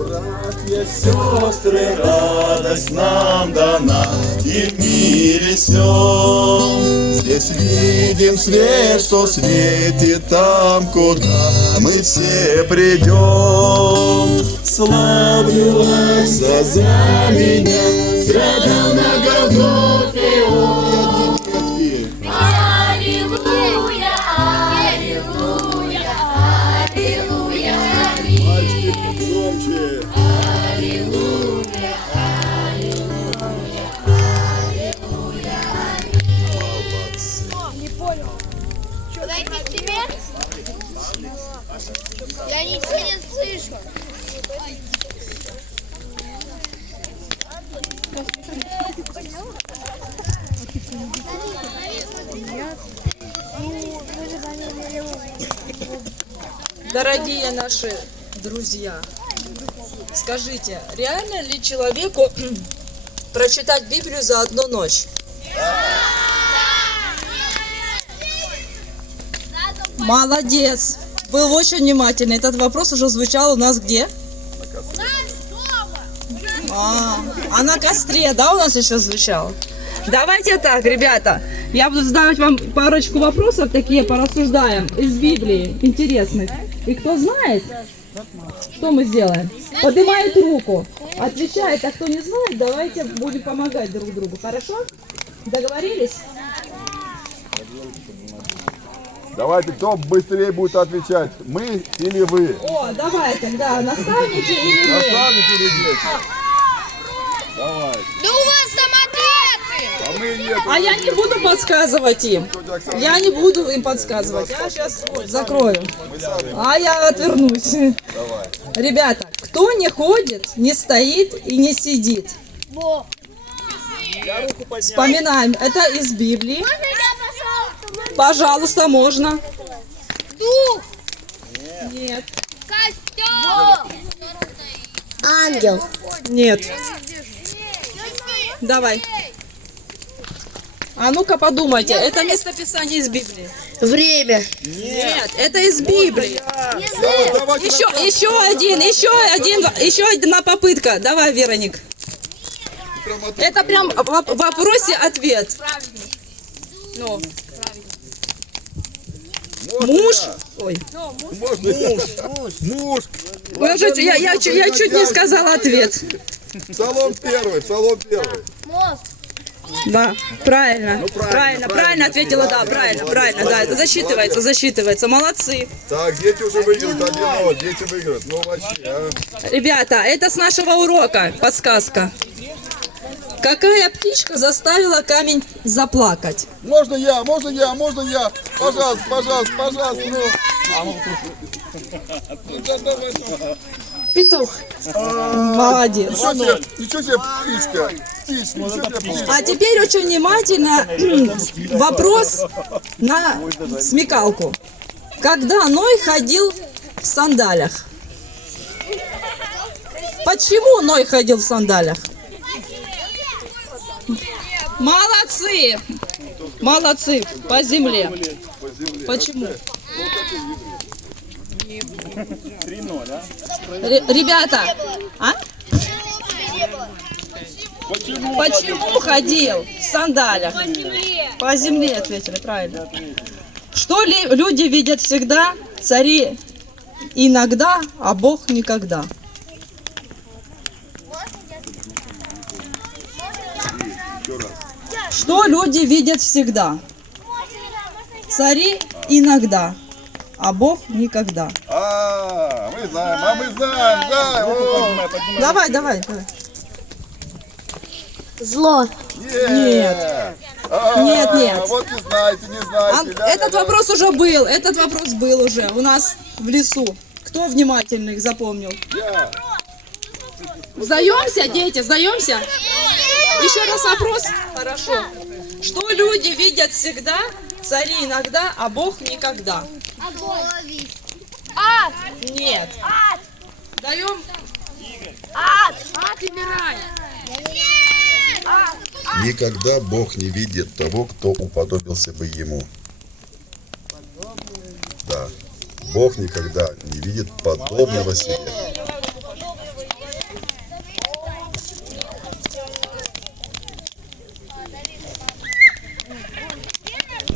Братья, сестры, радость нам дана, и в мире всем. Здесь видим свет, что светит там, куда мы все придем. Славлю Отца за меня, страдал на Голгофе Он. Аллилуйя, аллилуйя, аллилуйя, Мальчики, громче. аллилуйя, аллилуйя, аллилуйя. Подойти к тебе? Я ничего не слышу. Дорогие наши друзья, скажите, реально ли человеку прочитать Библию за одну ночь? Молодец! Был очень внимательный. Этот вопрос уже звучал у нас где? А на костре, да, у нас еще звучал? Давайте так, ребята. Я буду задавать вам парочку вопросов, такие порассуждаем, из Библии, интересных. И кто знает, что мы сделаем? Поднимает руку, отвечает, а кто не знает, давайте будем помогать друг другу. Хорошо? Договорились? Давайте, кто быстрее будет отвечать, мы или вы? О, давай тогда, наставники или вы? Наставники или дети? Давай. Да у вас там ответы! А мы нет. А я не буду подсказывать им. Я не буду им подсказывать. Я сейчас закрою. А я отвернусь. Давай. Ребята, кто не ходит, не стоит и не сидит? Во. Вспоминаем. Это из Библии. Можно я пошел? Пожалуйста, можно. Дух! Нет. Костер! Ангел. Нет. Давай. А ну-ка подумайте. Это местописание из Библии. Время. Нет, это из Библии. Давайте. Еще одна попытка. Давай, Вероник. Это прям в вопросе ответ. Ну. Муж. Ой. Муж. Подождите, я чуть не сказала ответ. Псалом первый, псалом первый. Мост! Да, правильно. Ну, Правильно ответила, да, правильно, да, это засчитывается. Молодцы. Так, дети уже выиграют 1-0, дети выиграют. Ну вообще, а. Ребята, это с нашего урока подсказка. Какая птичка заставила камень заплакать? Можно я? Пожалуйста, ну. Петух. Молодец. Ничего себе птичка. А теперь очень внимательно вопрос на смекалку. Когда Ной ходил в сандалях? Почему Ной ходил в сандалях? Молодцы! Молодцы! По земле. Почему? Ребята, а? Почему ходил в сандалях? По земле ответили, правильно. Что люди видят всегда, цари иногда, а Бог никогда? Что люди видят всегда? Цари иногда, а Бог никогда. Мы знаем, да. Давай. Зло. Нет. Нет. Вот не знаете. Этот вопрос уже был, уже у нас в лесу. Кто внимательно их запомнил? Я. Сдаемся, дети, сдаемся? Еще раз вопрос? Хорошо. Что люди видят всегда, цари иногда, а Бог никогда? Ад! Нет. Даем? Ад! Никогда Бог не видит того, кто уподобился бы Ему. Да. Бог никогда не видит подобного себе.